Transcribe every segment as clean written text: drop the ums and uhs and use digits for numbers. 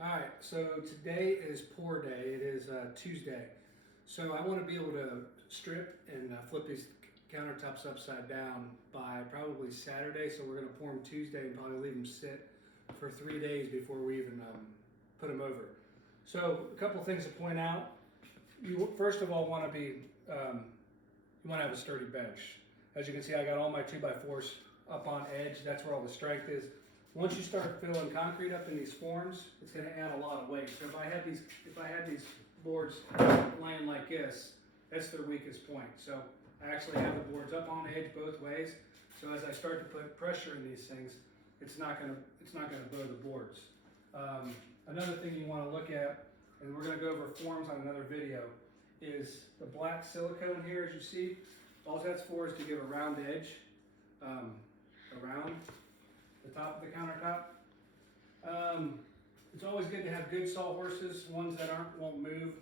All right, so today is pour day. It is Tuesday. So I want to be able to strip and flip these countertops upside down by probably Saturday. So we're going to pour them Tuesday and probably leave them sit for 3 days before we even put them over. So a couple things to point out. You first of all want to be, you want to have a sturdy bench. As you can see, I got all my 2x4s up on edge. That's where all the strength is. Once you start filling concrete up in these forms, it's going to add a lot of weight. So if I had these boards laying like this, that's their weakest point. So I actually have the boards up on edge both ways. So as I start to put pressure in these things, it's not going to blow the boards. Another thing you want to look at, and we're going to go over forms on another video, is the black silicone here. As you see, all that's for is to give a round edge around the top of the countertop. It's always good to have good sawhorses, ones that won't move.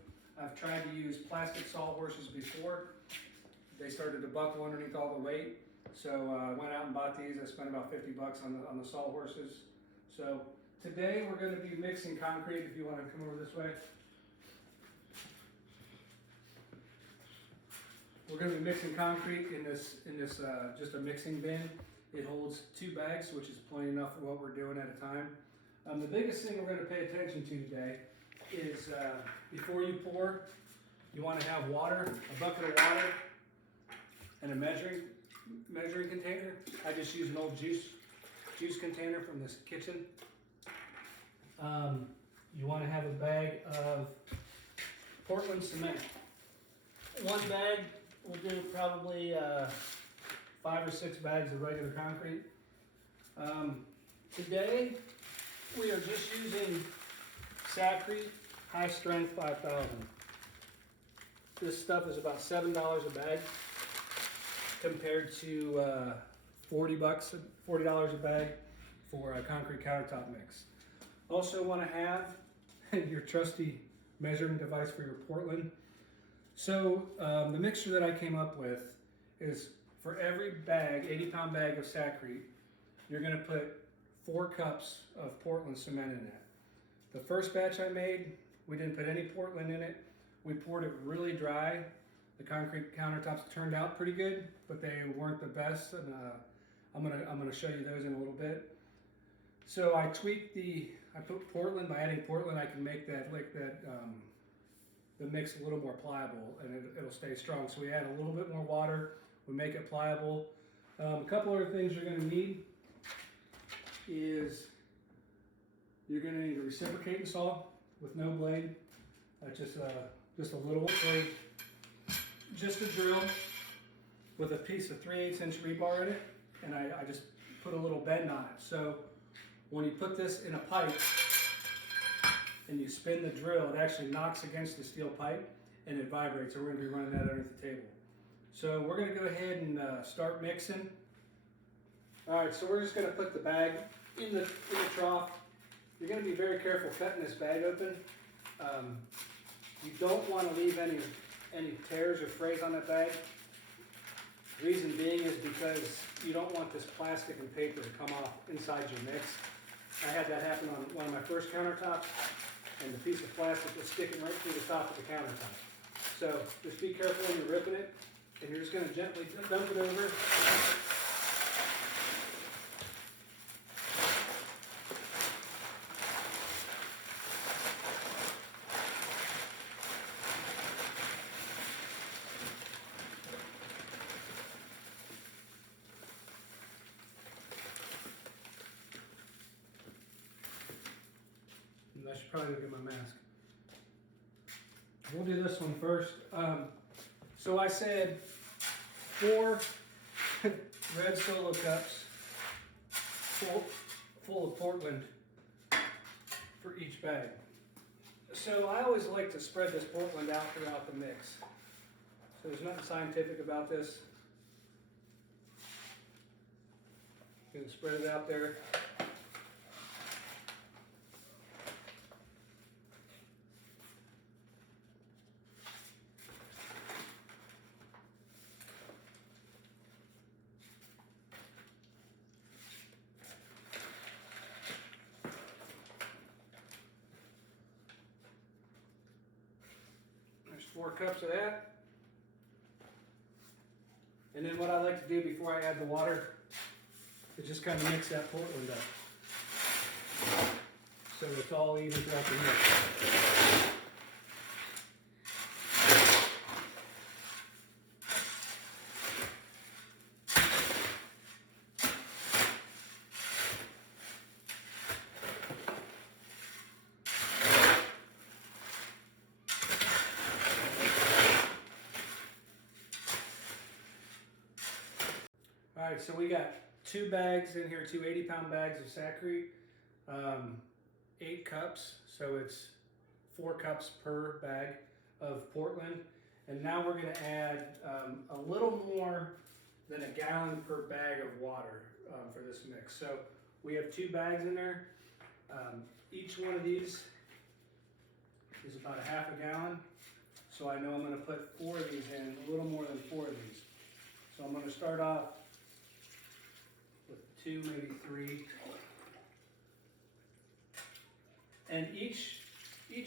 I've tried to use plastic sawhorses before. They started to buckle underneath all the weight. So I went out and bought these. I spent about 50 bucks on the sawhorses. So today we're going to be mixing concrete. If you want to come over this way. We're going to be mixing concrete in this just a mixing bin. It holds 2 bags, which is plenty enough for what we're doing at a time. The biggest thing we're going to pay attention to today is before you pour, you want to have water, a bucket of water, and a measuring container. I just use an old juice container from this kitchen. You want to have a bag of Portland cement. One bag will do probably 5 or 6 bags of regular concrete. Today, we are just using Sakrete high strength 5000. This stuff is about $7 a bag compared to $40 a bag for a concrete countertop mix. Also want to have your trusty measuring device for your Portland. So the mixture that I came up with is for every bag, 80-pound bag of Sakrete, you're going to put 4 cups of Portland cement in it. The first batch I made, we didn't put any Portland in it. We poured it really dry. The concrete countertops turned out pretty good, but they weren't the best. And I'm gonna show you those in a little bit. So I put Portland. By adding Portland, I can make the mix a little more pliable, and it'll stay strong. So we add a little bit more water. We make it pliable. A couple other things you're going to need is you're going to need a reciprocating saw with no blade, just a little blade, just a drill with a piece of 3/8 inch rebar in it, and I just put a little bend on it. So when you put this in a pipe and you spin the drill, it actually knocks against the steel pipe and it vibrates. So we're going to be running that underneath the table. So we're going to go ahead and start mixing. All right, so we're just going to put the bag in the trough. You're going to be very careful cutting this bag open. You don't want to leave any tears or frays on that bag. Reason being is because you don't want this plastic and paper to come off inside your mix. I had that happen on one of my first countertops, and the piece of plastic was sticking right through the top of the countertop. So just be careful when you're ripping it, and you're just going to gently dump it over. And I should probably go get my mask. We'll do this one first. So I said 4 red Solo cups full of Portland for each bag. So I always like to spread this Portland out throughout the mix. So there's nothing scientific about this. You can spread it out there. 4 cups of that. And then what I like to do before I add the water is just kind of mix that Portland up, so it's all even throughout the mix. All right, so we got 2 bags in here, 2 80-pound bags of Sakrete, 8 cups, so it's 4 cups per bag of Portland. And now we're going to add a little more than a gallon per bag of water for this mix. So we have 2 bags in there. Each one of these is about a half a gallon. So I know I'm going to put 4 of these in, a little more than 4 of these. So I'm going to start off with 2, maybe 3. And each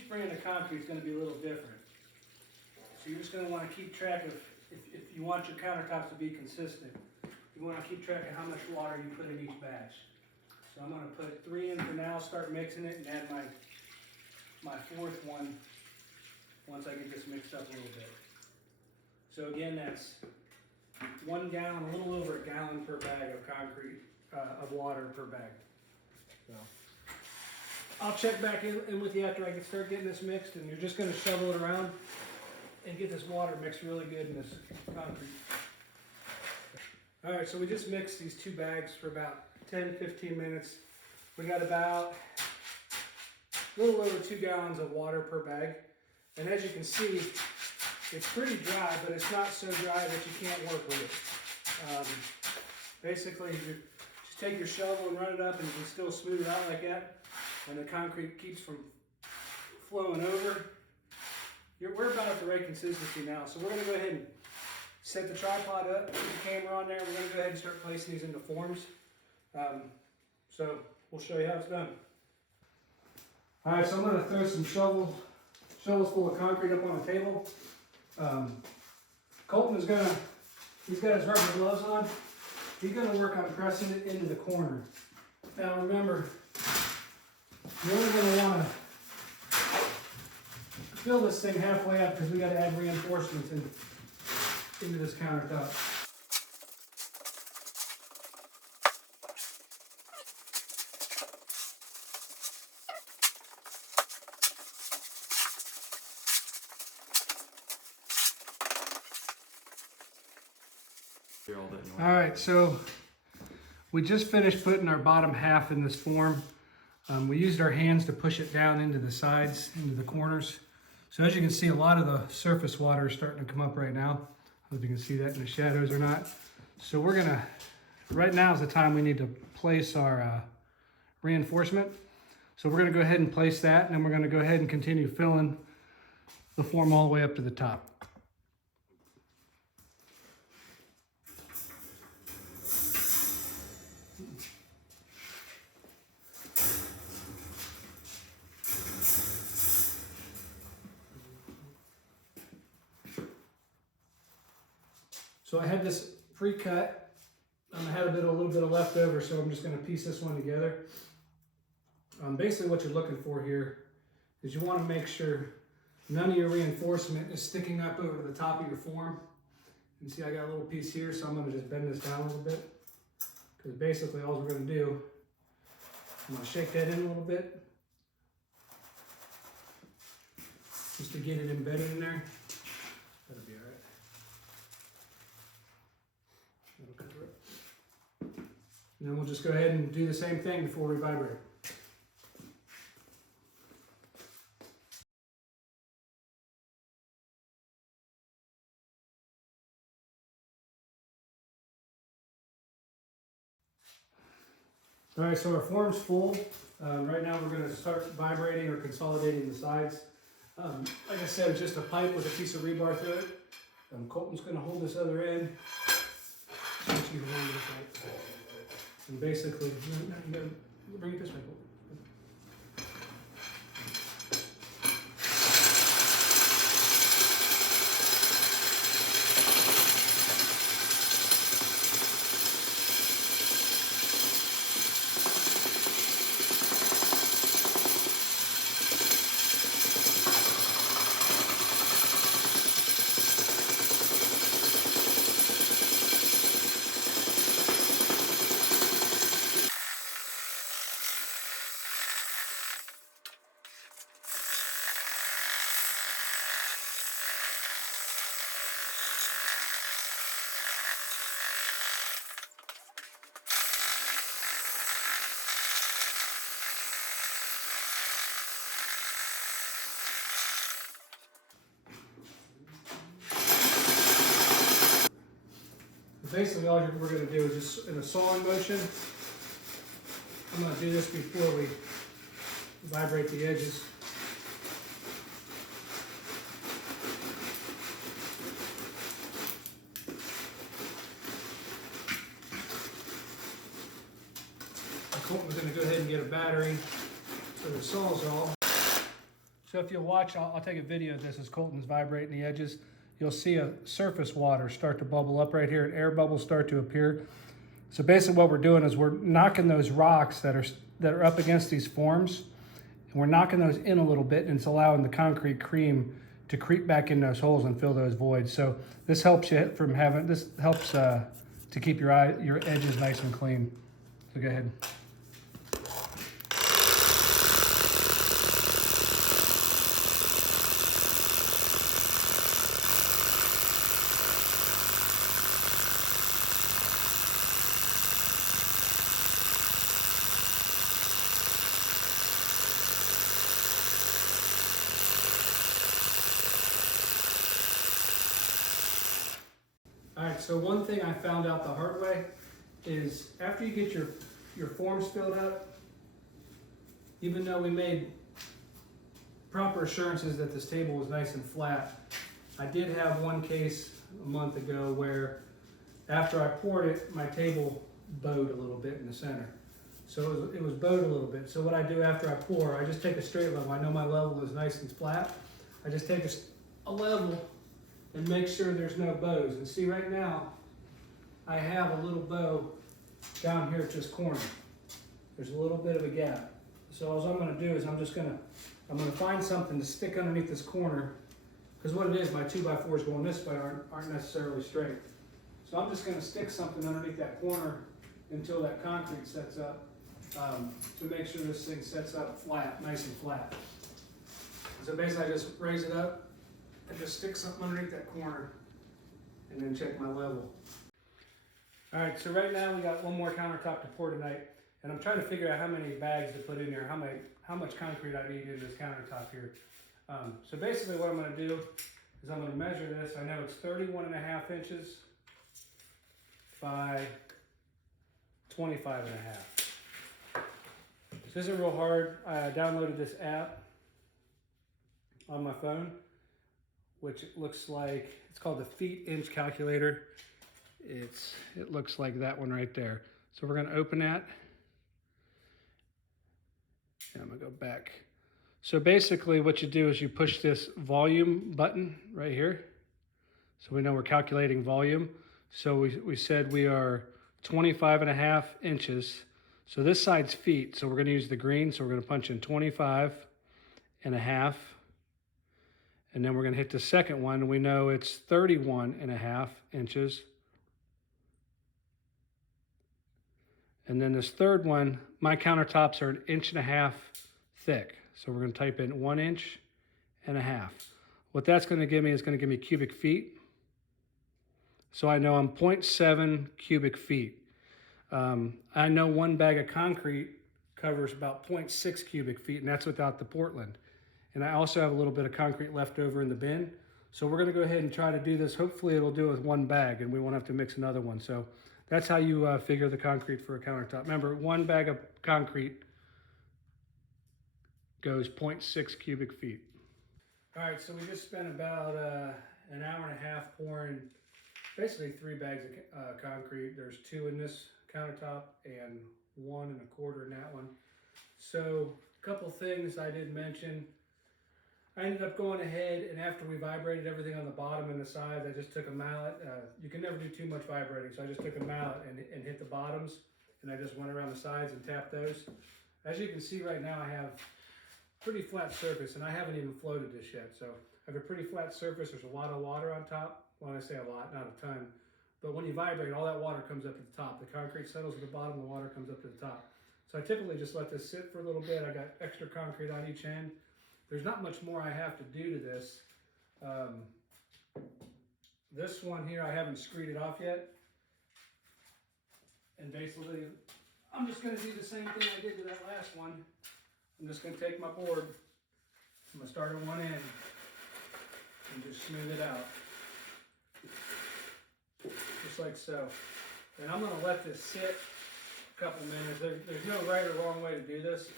brand of concrete is going to be a little different. So you're just going to want to keep track of, if you want your countertops to be consistent, you want to keep track of how much water you put in each batch. So I'm going to put 3 in for now, start mixing it, and add my 4th one once I get this mixed up a little bit. So again, that's 1 gallon, a little over a gallon per bag of concrete, of water per bag. So I'll check back in with you after I start getting this mixed, and you're just going to shovel it around and get this water mixed really good in this concrete. All right, so we just mixed these 2 bags for about 10-15 minutes. We got about a little over 2 gallons of water per bag. And as you can see, it's pretty dry, but it's not so dry that you can't work with it. Basically, you just take your shovel and run it up, and you can still smooth it out like that. And the concrete keeps from flowing over. We're about at the right consistency now. So we're going to go ahead and set the tripod up, put the camera on there. We're going to go ahead and start placing these into forms. So we'll show you how it's done. All right, so I'm going to throw some shovels full of concrete up on the table. Colton is he's got his rubber gloves on. He's going to work on pressing it into the corner. Now remember, you're only going to want to fill this thing halfway up because we got to add reinforcements into this countertop. All right, so we just finished putting our bottom half in this form. We used our hands to push it down into the sides, into the corners. So as you can see, a lot of the surface water is starting to come up right now. I don't know if you can see that in the shadows or not. So we're gonna, right now is the time we need to place our reinforcement. So we're gonna go ahead and place that, and then we're gonna go ahead and continue filling the form all the way up to the top. So I had this pre-cut. I had a little bit of leftover, so I'm just going to piece this one together. Basically what you're looking for here is you want to make sure none of your reinforcement is sticking up over the top of your form. You see I got a little piece here, so I'm going to just bend this down a little bit. Because basically all we're going to do, I'm going to shake that in a little bit. Just to get it embedded in there. That'll be all right. That'll cover it. And then we'll just go ahead and do the same thing before we vibrate. All right, so our form's full. Right now we're going to start vibrating or consolidating the sides. Like I said, it's just a pipe with a piece of rebar through it. Colton's going to hold this other end. And basically, bring it this way. Basically all we're going to do is just in a sawing motion. I'm going to do this before we vibrate the edges. Colton's going to go ahead and get a battery for the sawzall. So if you'll watch, I'll take a video of this as Colton's vibrating the edges. You'll see a surface water start to bubble up right here and air bubbles start to appear. So basically what we're doing is we're knocking those rocks that are up against these forms, and we're knocking those in a little bit, and it's allowing the concrete cream to creep back in those holes and fill those voids. So this helps you to keep your edges nice and clean. So go ahead. All right, so one thing I found out the hard way is after you get your forms filled up, even though we made proper assurances that this table was nice and flat, I did have one case a month ago where after I poured it, my table bowed a little bit in the center. So it was bowed a little bit. So what I do after I pour, I just take a straight level. I know my level is nice and flat. I just take a level and make sure there's no bows. And see right now, I have a little bow down here at this corner. There's a little bit of a gap. So all I'm gonna do is I'm gonna find something to stick underneath this corner, because what it is, my 2x4s going this way aren't necessarily straight. So I'm just gonna stick something underneath that corner until that concrete sets up, to make sure this thing sets up flat, nice and flat. So basically I just raise it up, and just stick something underneath that corner and then check my level. All right, so right now we got one more countertop to pour tonight, and I'm trying to figure out how many bags to put in there, how much concrete I need in this countertop here. So basically what I'm gonna do is I'm gonna measure this. I know it's 31.5 inches by 25.5. This isn't real hard. I downloaded this app on my phone, which it looks like, it's called the feet inch calculator. It looks like that one right there. So we're gonna open that. And I'm gonna go back. So basically what you do is you push this volume button right here. So we know we're calculating volume. So we said we are 25.5 inches. So this side's feet, so we're gonna use the green. So we're gonna punch in 25.5. And then we're gonna hit the second one, and we know it's 31.5 inches. And then this third one, my countertops are 1.5 inches thick. So we're gonna type in 1.5 inches. What that's gonna give me is gonna give me cubic feet. So I know I'm 0.7 cubic feet. I know one bag of concrete covers about 0.6 cubic feet, and that's without the Portland. And I also have a little bit of concrete left over in the bin. So we're gonna go ahead and try to do this. Hopefully it'll do it with one bag and we won't have to mix another one. So that's how you figure the concrete for a countertop. Remember, one bag of concrete goes 0.6 cubic feet. All right, so we just spent about an hour and a half pouring basically 3 bags of concrete. There's 2 in this countertop and 1 1/4 in that one. So a couple things I did mention. I ended up going ahead, and after we vibrated everything on the bottom and the sides, I just took a mallet. You can never do too much vibrating, so I just took a mallet and hit the bottoms, and I just went around the sides and tapped those. As you can see right now, I have pretty flat surface, and I haven't even floated this yet. So I have a pretty flat surface. There's a lot of water on top. When I say a lot, not a ton. But when you vibrate, all that water comes up to the top. The concrete settles at the bottom, the water comes up to the top. So I typically just let this sit for a little bit. I got extra concrete on each end. There's not much more I have to do to this. This one here, I haven't screeded off yet. And basically, I'm just gonna do the same thing I did to that last one. I'm just gonna take my board, I'm gonna start at one end and just smooth it out. Just just like so. And I'm going to let this sit a couple minutes. There's no right or wrong way to do this.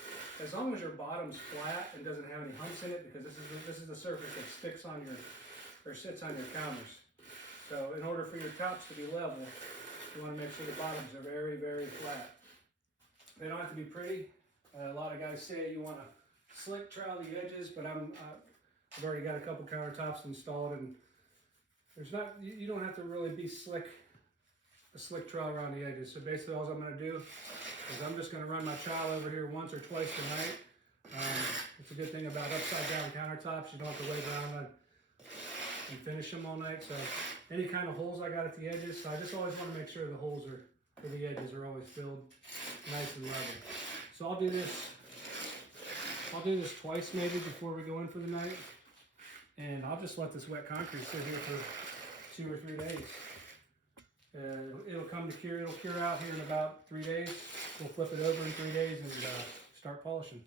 As long as your bottom's flat and doesn't have any humps in it, because this is the surface that sticks on your, or sits on your counters. So in order for your tops to be level, you want to make sure the bottoms are very, very flat. They don't have to be pretty. A lot of guys say you want to slick trowel the edges, but I've already got a couple countertops installed, and there's not, you don't have to really be slick, a slick trowel around the edges. So basically all I'm going to do is I'm just going to run my trowel over here once or twice tonight. It's a good thing about upside down countertops. You don't have to wait around and finish them all night. So any kind of holes I got at the edges, so I just always want to make sure the holes are, or the edges are always filled nice and level. So I'll do this twice maybe before we go in for the night. And I'll just let this wet concrete sit here for 2 or 3 days. It'll come to cure, it'll cure out here in about 3 days. We'll flip it over in 3 days and start polishing.